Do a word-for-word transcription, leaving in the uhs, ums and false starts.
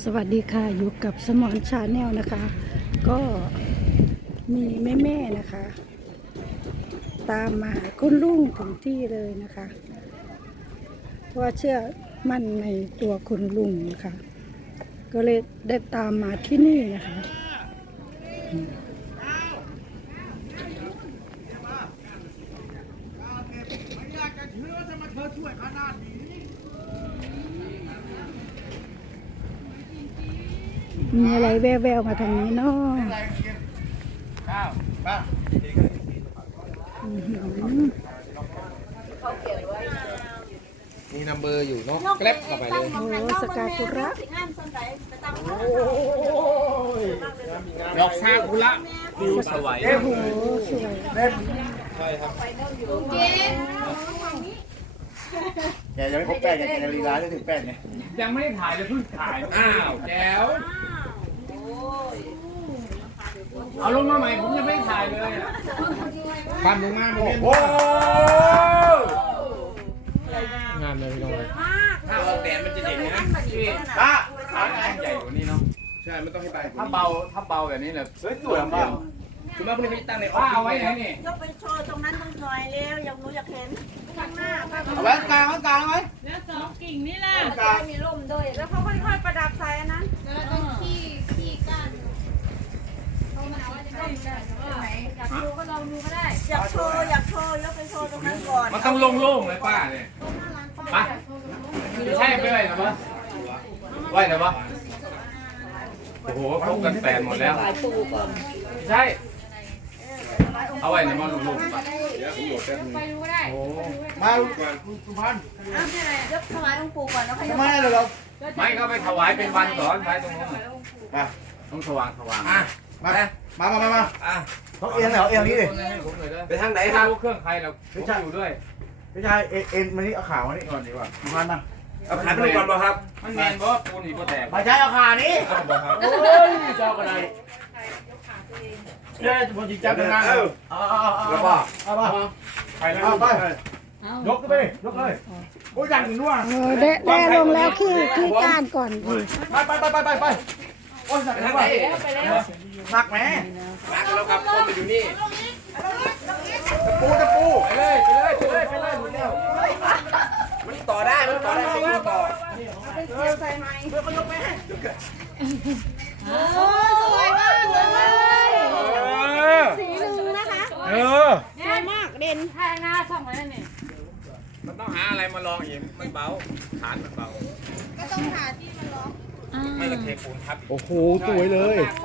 สวัสดีค่ะอยู่กับสมอนชาแนลนะคะ ก็มีแม่ๆนะคะ ตามมาหาคุณลุงถึงที่เลยนะคะเพราะว่าเชื่อมั่นในตัวคุณลุงนะคะ ก็เลยได้ตามมาที่นี่นะคะมีอะไรแววๆมาทางนี้เนาะอื้อหือมีนัมเบอร์อยู่เนาะแกร็บเข้าไปเลยโอ้สกากุระดอกซากุระดูสวยโอ้โหสวยใช่ครับแกยังไม่ครบแปดไงแกนาฬิกาจะถึงแปดไงยังไม่ได้ถ่ายเลยเพิ่งถ่ายอ้าวแจ๋วเอาลงมาใหม่ผมยังไม่ได้ถ่ายเลยอะความลงมาโอ้โหงานเลยพี่น้องเลยถ้าออกแดดมันจะเด่นนะป้าขาแอนใหญ่กว่านี้เนาะใช่มันต้องให้ไปถ้าเบาถ้าเบาแบบนี้เนี่ยเฮ้ยสวยมากคุณแม่พวกนี้เขาจะตั้งในออป้าฟเอาไว้ไหนนี่ยกไปโชว์ตรงนั้นตรงหน่อยเร็วอยากรู้อยากเห็นข้างหน้าป้าเอาไว้กลางกลางไว้แล้วสองกิ่งนี่แหละกลางมีร่มด้วยแล้วเขาค่อยๆประดับใส่อันนั้นแล้วต้องขี้ขี้ก้านเขามาว่าจะได้ไหนอยากดูก็ลองดูก็ได้อยากโชว์อยากโชว์ยกไปโชว์ตรงนั้นก่อนมันต้องโล่งๆเลยป้าเนี่ยป้าไม่ใช่ไปไหวนะปะไหวนะปะโอ้โหพบกันแปดหมดแล้วใช่เอาไว้ในมอลูกๆปะ โอ้มาลูกสุพรรณอ้าวนี่ไงยกถวายองค์ปู่ก่อนแล้วค่อยยทำกไมเลยเราไม่ก็ไปถวายเป็นวันก่อนไปตรงนู้นมาต้องสว่างสว่างอ่ะมามามามามาอ่ะเขาเอียงไหนเอาเอียงนี้ดิให้ผมเลยเด้อไปทางไหนไม่ครับรู้เครื่องใครหรอกผมอยู่ด้วยไม่ใช่เอ็นเอ็นมานี่เอาขามานี่ก่อนดีกว่าสุพรรณนะเอาขาไปลงก่อนบ่ครับมันแมนบ่ปูนอีกบ่แตกมาใช้เอาขานี้บ่ครับโอ้ยเจ้ากระไดเนี่ยผมจริงจังนะเออเอาเอาเอาแล้วก็เอาไปไปเอาไปยกไปยกเลยโอ้ยดังนัวเออแด้แด้ลงแล้วขี้ขี้ก้านก่อนดิไปไปไปไปไปไปโอ้ยหนักไปแล้ทาว งไหนหนักแหมรักแล้วครับคนมาอยู่นี่ปูจะปูไปเลยไปเลยไปเลยไปเลยหมดแล้วมันต่อได้มันต่อได้มันต่อเป็นเกลียวใส่ไหมโอ้สวยมากสวยมากสีหนึ่งนะคะเออสวยมากเด่นมันต้องหาอะไรมาลองอีกมันเบาฐานมันเบาก็ต้องหาที่มันล็อกไม่กระเทปูนทับโอ้โหสวยเลย